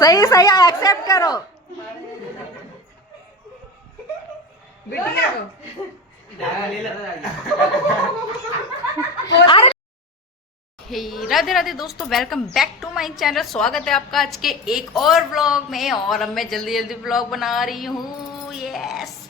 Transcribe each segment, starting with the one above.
सही सही एक्सेप्ट करो बिटिया को। अरे राधे राधे दोस्तों, welcome back to my channel. स्वागत है आपका आज के एक और व्लॉग में। और अब मैं जल्दी जल्दी व्लॉग बना रही हूँ। यस,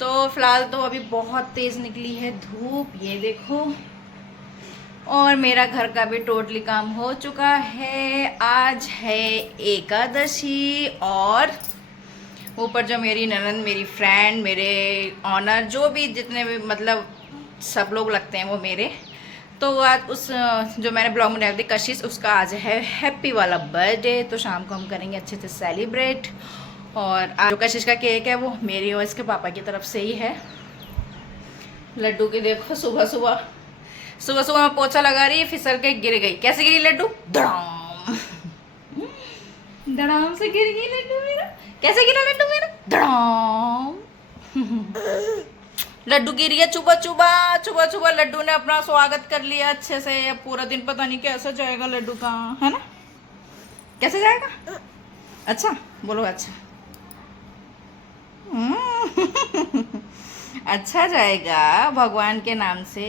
तो फिलहाल तो अभी बहुत तेज निकली है धूप, ये देखो। और मेरा घर का भी टोटली काम हो चुका है। आज है एकादशी और ऊपर जो मेरी ननंद, मेरी फ्रेंड, मेरे ऑनर, जो भी जितने भी मतलब सब लोग लगते हैं वो मेरे। तो आज उस जो मैंने ब्लॉग में डाली थी कशिश, उसका आज है हैप्पी वाला बर्थडे। तो शाम को हम करेंगे अच्छे से सेलिब्रेट। और आज जो कशिश का केक है वो मेरी और इसके पापा की तरफ से ही है। लड्डू की देखो, सुबह सुबह मैं पोछा लगा रही है, फिसल के गिर गई। कैसे गिरी लड्डू? धड़ाम धड़ाम से गिर गई लड्डू मेरा। कैसे गिरा लड्डू मेरा? धड़ाम। लड्डू गिरी है चुबा चुबा लड्डू ने अपना स्वागत कर लिया अच्छे से। अब पूरा दिन पता नहीं कैसे जाएगा लड्डू का, है ना? कैसे जाएगा? अच्छा बोलो, अच्छा। अच्छा जाएगा भगवान के नाम से।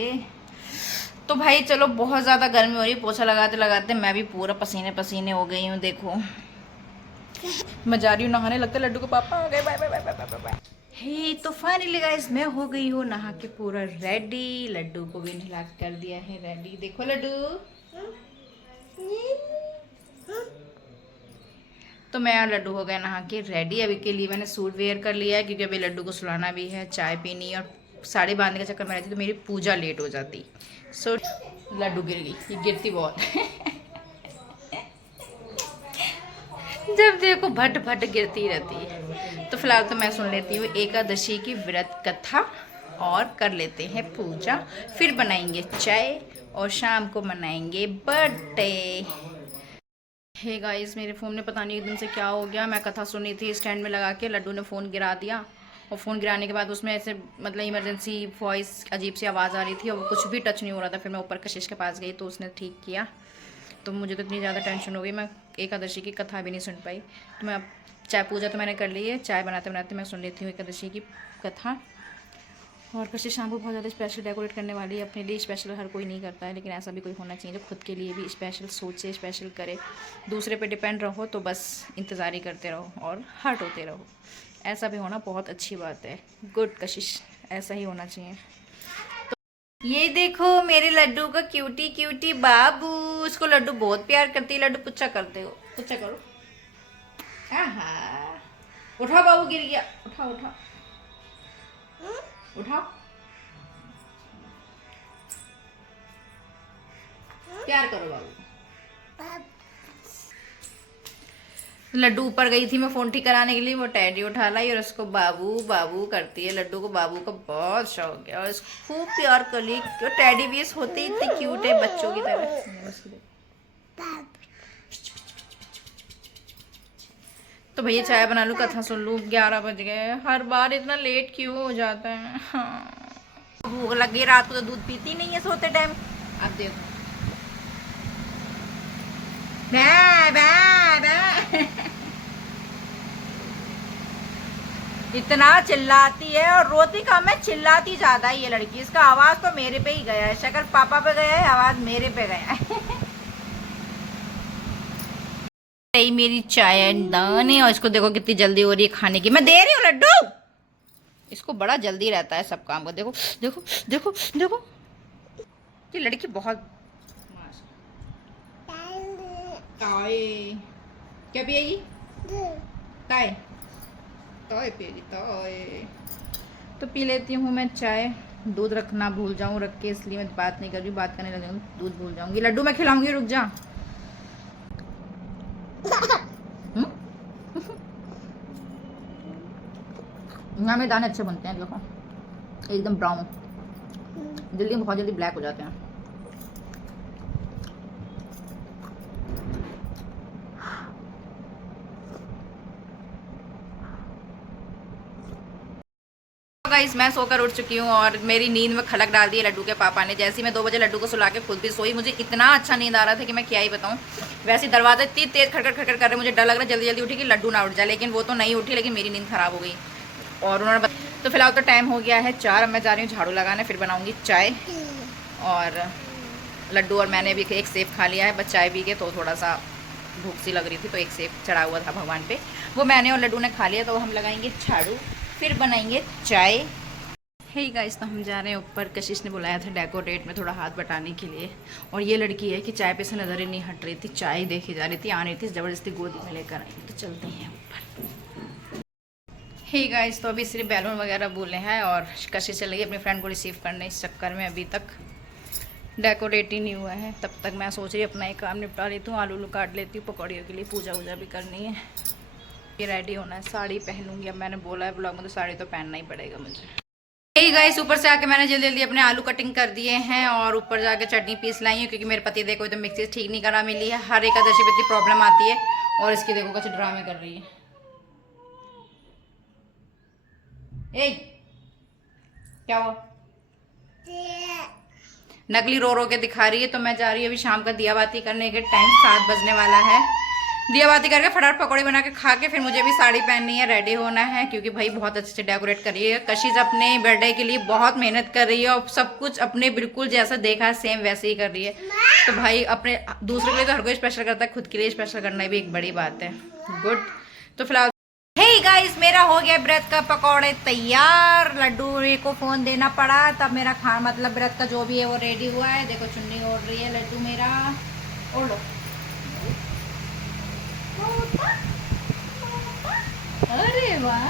तो भाई चलो, बहुत ज़्यादा गर्मी हो रही है। पोछा लगाते लगाते मैं भी पूरा पसीने पसीने हो गई हूँ। देखो मैं जा रही हूँ नहाने, लगता है लड्डू के पापा आ गए। Bye bye bye bye bye. Hey तो फाइनली गाइस, मैं हो गई हूँ नहा के पूरा रेडी। लड्डू को भी नहला कर दिया है रेडी। देखो लड्डू। तो मैं यार लड्डू हो गया नहा के रेडी। अभी के लिए मैंने सूट वेयर कर लिया है क्योंकि अभी लड्डू को सुलाना भी है, चाय पीनी है, और साड़ी बांधने के चक्कर में रहती तो मेरी पूजा लेट हो जाती। सो लड्डू गिर गई, ये गिरती बहुत जब देखो भट भट गिरती रहती है। तो फिलहाल तो मैं सुन लेती हूँ एकादशी की व्रत कथा और कर लेते हैं पूजा। फिर बनाएंगे चाय और शाम को मनाएंगे बर्थडे। हे गाइस, मेरे फ़ोन में पता नहीं एकदम से क्या हो गया। मैं कथा सुनी थी स्टैंड में लगा के, लड्डू ने फ़ोन गिरा दिया। और फ़ोन गिराने के बाद उसमें ऐसे मतलब इमरजेंसी वॉइस, अजीब सी आवाज़ आ रही थी और वो कुछ भी टच नहीं हो रहा था। फिर मैं ऊपर कशिश के पास गई तो उसने ठीक किया। तो मुझे तो इतनी ज़्यादा टेंशन हो गई, मैं एकादशी की कथा भी नहीं सुन पाई। तो मैं अब चाय, पूजा तो मैंने कर ली है, चाय बनाते बनाते मैं सुन लेती हूँ एकादशी की कथा। और कशिश शाम को बहुत ज़्यादा स्पेशल डेकोरेट करने वाली है। अपने लिए स्पेशल हर कोई नहीं करता है, लेकिन ऐसा भी कोई होना चाहिए जो खुद के लिए भी स्पेशल सोचे, स्पेशल करे। दूसरे पे डिपेंड रहो तो बस इंतज़ार ही करते रहो और हर्ट होते रहो। ऐसा भी होना बहुत अच्छी बात है। गुड कशिश, ऐसा ही होना चाहिए। तो ये देखो मेरे लड्डू का क्यूटी क्यूटी बाबू। उसको लड्डू बहुत प्यार करती है। लड्डू पुच्चा करते हो, पुच्चा करो। आहा, उठाओ बाबू, गिर गया। उठाओ उठाओ उठाओ, प्यार करो बाबू। लड्डू ऊपर गई थी मैं फ़ोन ठीक कराने के लिए, वो टैडी उठा लाई और उसको बाबू बाबू करती है। लड्डू को बाबू का बहुत शौक है और इसको खूब प्यार कर ली। टैडी भी होते ही इतने क्यूट है बच्चों की तरह। तो भैया चाय बना लूँ, कथा सुन लूँ। 11 बज गए। हर बार इतना लेट क्यों हो जाता है? हाँ, भूख लग गई। रात को तो दूध पीती नहीं है सोते टाइम। अब देखो बे बे बे इतना चिल्लाती है और रोती कम है, चिल्लाती ज्यादा है ये लड़की। इसका आवाज तो मेरे पे ही गया है, शक्ल पापा पे गया है, आवाज मेरे पे गया है। मेरी चाय दाने, और इसको देखो कितनी जल्दी हो रही है खाने की। मैं दे रही हूँ लड्डू। इसको बड़ा जल्दी रहता है सब काम का। देखो देखो देखो देखो, ये लड़की बहुत। क्या पिएगी? ताए ताए पिएगी ताए। तो पी लेती हूँ मैं चाय। दूध रखना भूल जाऊँ रख के, इसलिए मैं बात नहीं कर रही। बात करने लगी दूध भूल जाऊंगी। लड्डू मैं खिलाऊंगी, रुक जा। यहाँ में दाने अच्छे बनते हैं, देखो एकदम ब्राउन। जल्दी बहुत जल्दी ब्लैक हो जाते हैं। गाइस मैं सोकर उठ चुकी हूँ और मेरी नींद में खलक डाल दी है लड्डू के पापा ने। जैसे ही मैं 2 बजे लड्डू को सुला के खुलती सोई, मुझे इतना अच्छा नींद आ रहा था कि मैं क्या ही बताऊँ। वैसे दरवाजा इतनी तेज खड़खड़ खड़खड़ कर रहे, मुझे डर लग रहा है जल्दी जल्दी उठी कि लड्डू ना उठ जाए, लेकिन वो तो नहीं उठी, लेकिन मेरी नींद खराब हो गई। और उन्होंने तो फिलहाल तो टाइम हो गया है 4, अब मैं जा रही हूँ झाड़ू लगाने, फिर बनाऊँगी चाय। और लड्डू और मैंने भी एक सेब खा लिया है, बस चाय पी के तो थोड़ा सा भूख सी लग रही थी, तो एक सेब चढ़ा हुआ था भगवान पे, वो मैंने और लड्डू ने खा लिया। तो हम लगाएंगे झाड़ू, फिर बनाएंगे चाय। हे गाइस, तो हम जा रहे हैं ऊपर। कशिश ने बुलाया था डेकोरेट में थोड़ा हाथ बटाने के लिए, और ये लड़की है कि चाय पे से नज़र ही नहीं हट रही थी, चाय देखी जा रही थी, आ रही थी ज़बरदस्ती गोदी में लेकर आई। तो चलते हैं ऊपर। हे गाइस, तो अभी सिर्फ बैलून वगैरह बोले हैं और कशिश चल गई अपनी फ्रेंड को रिसीव करने। इस चक्कर में अभी तक डेकोरेट ही नहीं हुआ है। तब तक मैं सोच रही अपना एक काम निपटा लेती हूँ, आलू काट लेती हूँ पकौड़ियों के लिए, पूजा वूजा भी करनी है। ये रेडी होना है, साड़ी पहनूंगी। अब मैंने बोला है ब्लॉग में, तो साड़ी तो पहनना ही पड़ेगा मुझे। यही गाइस, ऊपर से आके मैंने जल्दी जल्दी अपने आलू कटिंग कर दिए हैं और ऊपर जाके चटनी पीस लाई हूँ, क्योंकि मेरे पति देखो तो मिक्सी ठीक नहीं करा मिली है। हर एकादशी पे इतनी प्रॉब्लम आती है, और इसकी देखो कुछ ड्रामे कर रही है। ए क्या हुआ? नकली रो रो के दिखा रही है। तो मैं जा रही हूँ अभी शाम का दिया बाती करने के, टाइम 7 बजने वाला है। दिया बाती करके फटाफट पकौड़े बना के खा के फिर मुझे भी साड़ी पहननी है, रेडी होना है, क्योंकि भाई बहुत अच्छे से डेकोरेट कर रही है कशिश। अपने बर्थडे के लिए बहुत मेहनत कर रही है और सब कुछ अपने बिल्कुल जैसा देखा सेम वैसे ही कर रही है। तो भाई अपने दूसरे के लिए तो हर कोई स्पेशल करता है, खुद के लिए स्पेशल करना भी एक बड़ी बात है। गुड। तो फिलहाल हे गाइस, मेरा हो गया व्रत का पकौड़े तैयार। लड्डू को फोन देना पड़ा, तब मेरा खाना मतलब व्रत का जो भी है वो रेडी हुआ है। देखो चुन्नी ओढ़ रही है लड्डू मेरा। ओढ़ लो। अरे वाह,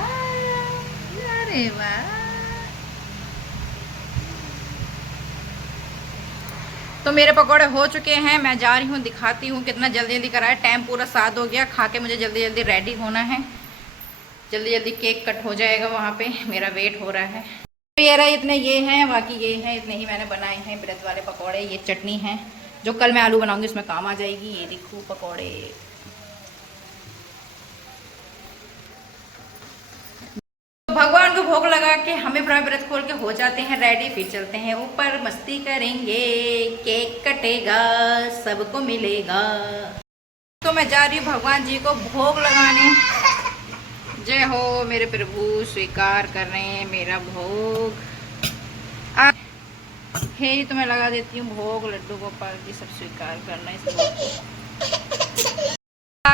अरे वाह। तो मेरे पकौड़े हो चुके हैं, मैं जा रही हूँ, दिखाती हूँ कितना जल्दी जल्दी करा है। टाइम पूरा 7 हो गया, खा के मुझे जल्दी जल्दी रेडी होना है, जल्दी जल्दी केक कट हो जाएगा वहाँ पे, मेरा वेट हो रहा है। तो ये रहा, इतने ये हैं, बाकी ये हैं, इतने ही मैंने बनाए हैं व्रत वाले पकौड़े। ये चटनी है जो कल मैं आलू बनाऊंगी उसमें काम आ जाएगी। ये देखो पकौड़े। भगवान को भोग लगा के हमें अपना व्रत खोल के हो जाते हैं रेडी, फिर चलते हैं ऊपर, मस्ती करेंगे, केक कटेगा, सबको मिलेगा। तो मैं जा रही हूँ भगवान जी को भोग लगाने। जय हो मेरे प्रभु, स्वीकार कर रहे हैं मेरा भोग। हे तो मैं लगा देती हूँ भोग। लड्डू गोपाल जी सब स्वीकार करना है इस भोग को।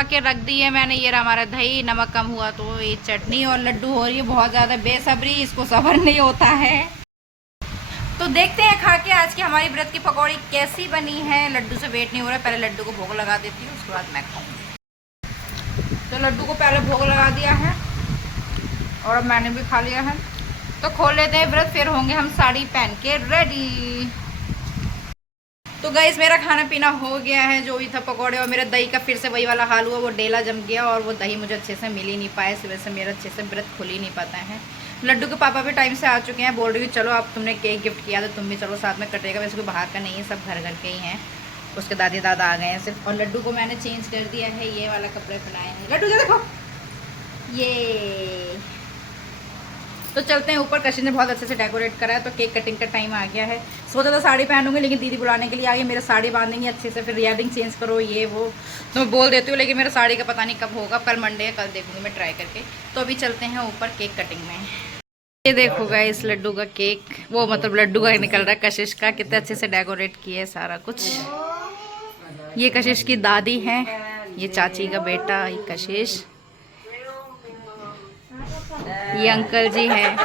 के रख दी है मैंने। ये हमारा दही, नमक कम हुआ तो ये चटनी, और लड्डू हो रही है बहुत ज़्यादा बेसब्री, इसको सब्र नहीं होता है। तो देखते हैं खा के आज की हमारी व्रत की पकौड़ी कैसी बनी है। लड्डू से वेट नहीं हो रहा, पहले लड्डू को भोग लगा देती हूँ, उसके बाद मैं खाऊंगी। तो लड्डू को पहले भोग लगा दिया है और अब मैंने भी खा लिया है। तो खोल लेते हैं व्रत, फिर होंगे हम साड़ी पहन के रेडी। तो गाइस मेरा खाना पीना हो गया है, जो भी था पकौड़े, और मेरा दही का फिर से वही वाला हाल हुआ, वो डेला जम गया और वो दही मुझे अच्छे से मिल ही नहीं पाया, इस वजह से मेरा अच्छे से व्रत खुल ही नहीं पाता है। लड्डू के पापा भी टाइम से आ चुके हैं, बोल रही हूँ चलो आप, तुमने केक गिफ्ट किया तो तुम भी चलो साथ में कटेगा। वैसे कोई बाहर का नहीं है, सब घर घर के ही हैं। उसके दादी दादा आ गए हैं सिर्फ, और लड्डू को मैंने चेंज कर दिया है, ये वाला कपड़े पहनाए हैं। लड्डू जो देखो ये। तो चलते हैं ऊपर, कशिश ने बहुत अच्छे से डेकोरेट करा है, तो केक कटिंग का टाइम आ गया है। सोचा तो साड़ी पहनूंगी, लेकिन दीदी बुलाने के लिए आ गई, मेरा साड़ी बांधेंगी अच्छे से, फिर इयररिंग चेंज करो ये वो, तो मैं बोल देती हूँ, लेकिन मेरा साड़ी का पता नहीं कब होगा, कल मंडे है, कल देखूंगी मैं ट्राई करके। तो अभी चलते हैं ऊपर केक कटिंग में। ये देखो गाइस लड्डू का केक, वो मतलब लड्डू का निकल रहा है कशिश का, कितने अच्छे से डेकोरेट किया है सारा कुछ। ये कशिश की दादी है, ये चाची का बेटा, ये कशिश, ये अंकल जी हैं।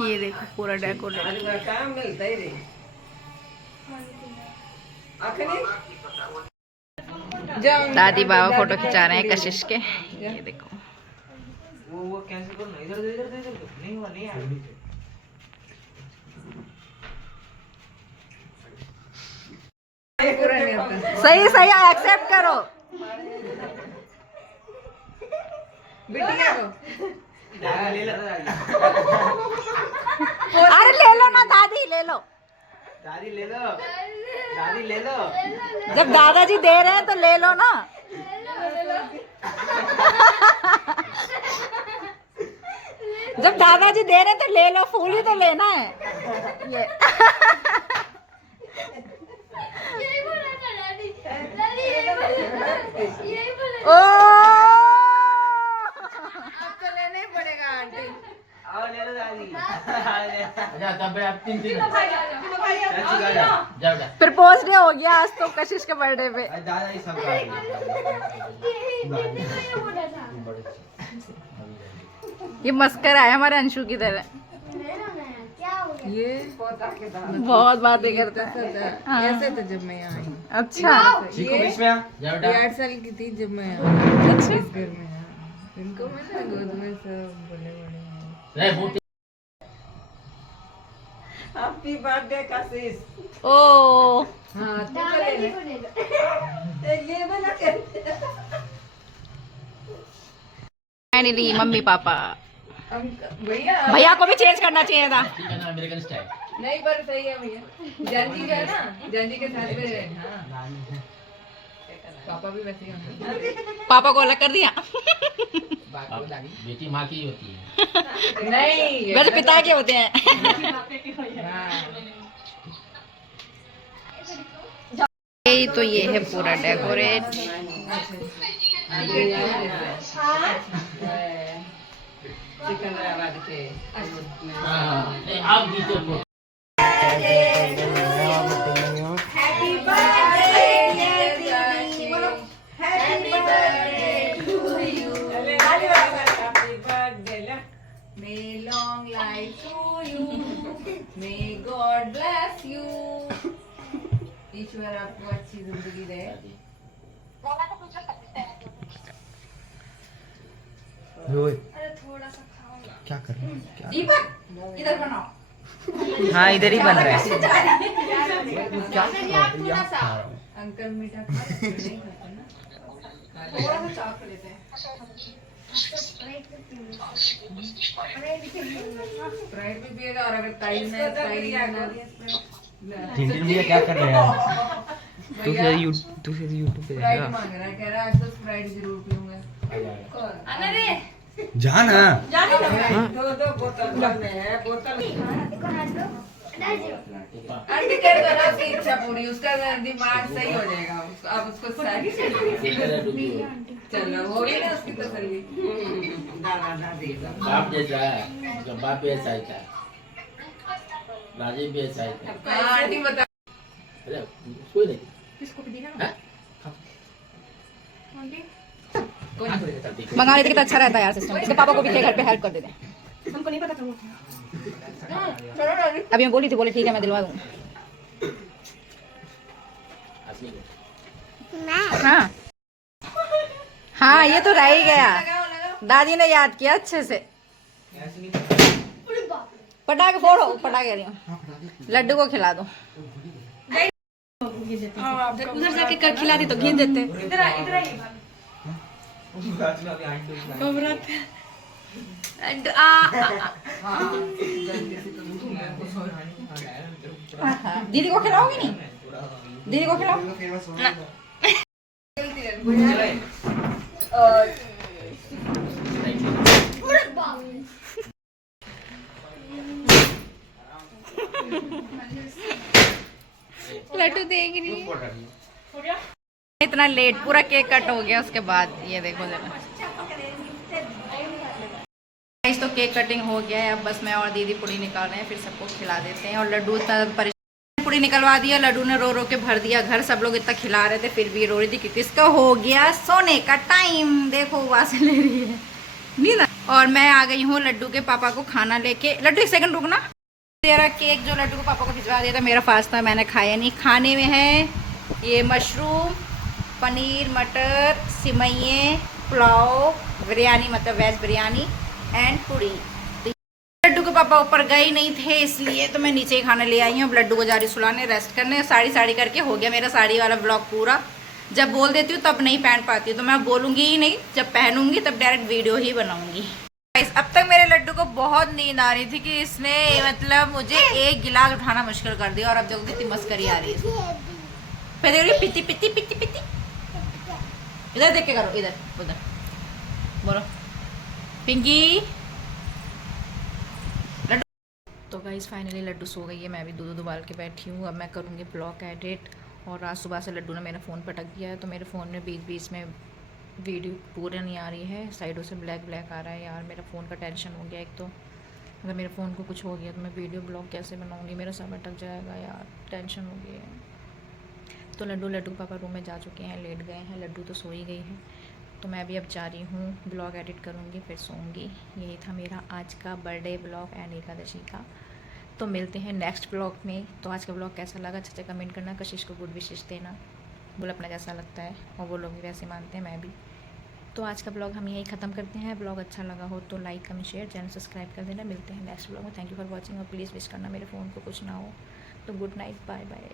ये देखो पूरा डेकोरेट। दादी बाबा फोटो खिंचा रहे हैं कशिश के, ये देखो। वो कैंसिल करना, इधर इधर इधर नहीं हुआ, नहीं आया। सही सही एक्सेप्ट करो बिटिया को। अरे ले लो ना दादी, ले लो। दादी ले लो, दादी ले लो। जब दादाजी दे रहे हैं तो ले लो ना। जब दादाजी दे रहे हैं तो ले लो, फूल ही तो लेना है ये। ओ अब तो लेना ही पड़ेगा आंटी। आओ ले लो दादी। प्रपोज डे हो गया आज तो कशिश के बर्थडे पे। दादा ये सब ये मस्कर है हमारे अंशु की तरह। ये बहुत बातें करता है। हाँ। ऐसे तो जब मैं यहाँ आई, अच्छा चिकू बीच में आ। 8 साल की थी जब मैं आई अच्छा। इस घर में। इनको मैंने गोद में सब बड़े बड़े। हैप्पी बर्थडे कशिश। ओ हाँ तू ले ये वाला फाइनली मम्मी पापा। भैया भैया को भी चेंज करना चाहिए था। American style. नहीं पर सही है भैया, जानकी का है ना, जानकी के साथ में। हाँ पापा भी वैसे ही होंगे। पापा को अलग कर दिया। बेटी माँ की होती है। नहीं वैसे पिता के होते हैं। यही तो ये है पूरा डेकोरेट। सिकंदराबाद के आप नीचे को May long life to you. May God bless you. ईश्वर आपको अच्छी जिंदगी दे। क्या कर रहे हैं? क्या? दीपक इधर बनाओ। हाँ इधर ही बन रहा है। अंकल मीठा नहीं खाते ना। थोड़ा सा चाक लेते हैं। स्प्राइट भी पिएगा और अगर टाइम में टिंटिन भैया क्या कर रहे हैं? तू फिर यूट्यूब पे स्प्राइट जाएगा। मांग रहा है, कह रहा है आज तो स्प्राइट जरूर पीऊंगा। जा ना। दो बोतल है, बोतल आंटी कह दो ना उसकी इच्छा पूरी, उसका दिमाग सही हो जाएगा। अब उसको सही चलो हो गई ना उसकी तसल्ली। दादा दादी बाप जैसा है, उसका बाप भी ऐसा ही था, राजीव भी ऐसा ही था। आंटी बता अरे कोई नहीं। मंगा लेते कितना अच्छा रहता है यार सिस्टम। इसके पापा को भी घर पे हेल्प कर देते हैं। हमको नहीं पता था। अभी मैं बोली थी, बोले ठीक है मैं दिलवा दूँ। हाँ हाँ ये तो रह ही गया। दादी ने याद किया अच्छे से। पटाखे फोड़ो, पटाखे रही हूँ। लड्डू को खिला दो। उधर जाके कर खिला दी तो घिन देते। दीदी को खिलाओगी नहीं? दीदी को खिलाओ ना। लड्डू देगी नहीं। इतना लेट पूरा केक कट हो गया, उसके बाद ये देखो जरा। तो केक कटिंग हो गया है, अब बस मैं और दीदी पूरी निकाल रहे हैं, फिर सबको खिला देते हैं। और लड्डू इतना परेशान, पूरी निकलवा दिया, लड्डू ने रो रो के भर दिया घर। सब लोग इतना खिला रहे थे फिर भी रो रही थी क्योंकि इसका हो गया सोने का टाइम। देखो वासे ले रही है नींद। और मैं आ गई हूँ लड्डू के पापा को खाना लेके। लड्डू एक सेकंड रुकना। तेरा केक जो लड्डू को पापा को भिजवा दिया था, मेरा फास्ट था, मैंने खाया नहीं। खाने में है ये मशरूम, पनीर, मटर, सिमइये, पुलाव, बिरयानी मतलब वेज बिरयानी एंड पूरी। लड्डू के पापा ऊपर गए नहीं थे इसलिए तो मैं नीचे ही खाना ले आई हूँ। अब लड्डू को जा रही सुलाने, रेस्ट करने। साड़ी करके हो गया मेरा साड़ी वाला ब्लॉग पूरा। जब बोल देती हूँ तब नहीं पहन पाती हूँ, तो मैं बोलूँगी ही नहीं। जब पहनूंगी तब डायरेक्ट वीडियो ही बनाऊँगी। गाइस अब तक मेरे लड्डू को बहुत नींद आ रही थी कि इसने मतलब मुझे एक गिलास उठाना मुश्किल कर दिया, और अब देखो कितनी मस्करी आ रही है। फिर देख रही पिती पिती पिती पिती। इधर देख के करो, इधर उधर बोलो पिंकी। लड्डू तो गाइस फाइनली लड्डू सो गई है, मैं भी दूध उबाल के बैठी हूँ। अब मैं करूँगी ब्लॉग एडिट। और आज सुबह से लड्डू ने मेरा फ़ोन पटक दिया है, तो मेरे फ़ोन में बीच बीच में वीडियो पूरा नहीं आ रही है, साइडों से ब्लैक ब्लैक आ रहा है। यार मेरा फ़ोन का टेंशन हो गया एक तो, अगर मेरे फ़ोन को कुछ हो गया तो मैं वीडियो ब्लॉग कैसे बनाऊँगी, मेरा सब अटक जाएगा यार, टेंशन हो गई है। तो लड्डू पापा रूम में जा चुके हैं, लेट गए हैं, लड्डू तो सो ही गई है। तो मैं भी अब जा रही हूँ, ब्लॉग एडिट करूँगी फिर सोऊंगी। यही था मेरा आज का बर्थडे ब्लॉग एंड एकादशी का। तो मिलते हैं नेक्स्ट ब्लॉग में। तो आज का ब्लॉग कैसा लगा अच्छे से कमेंट करना, कशिश को गुड विशेष देना, बोल अपना जैसा लगता है, और वो लोग भी वैसे मानते हैं, मैं भी। तो आज का ब्लॉग हम यही ख़त्म करते हैं। ब्लॉग अच्छा लगा हो तो like comment share, channel subscribe कर देना। मिलते हैं नेक्स्ट ब्लॉग में। थैंक यू फॉर वॉचिंग, और प्लीज़ विश करना मेरे फ़ोन को कुछ ना हो। तो गुड नाइट, बाय बाय।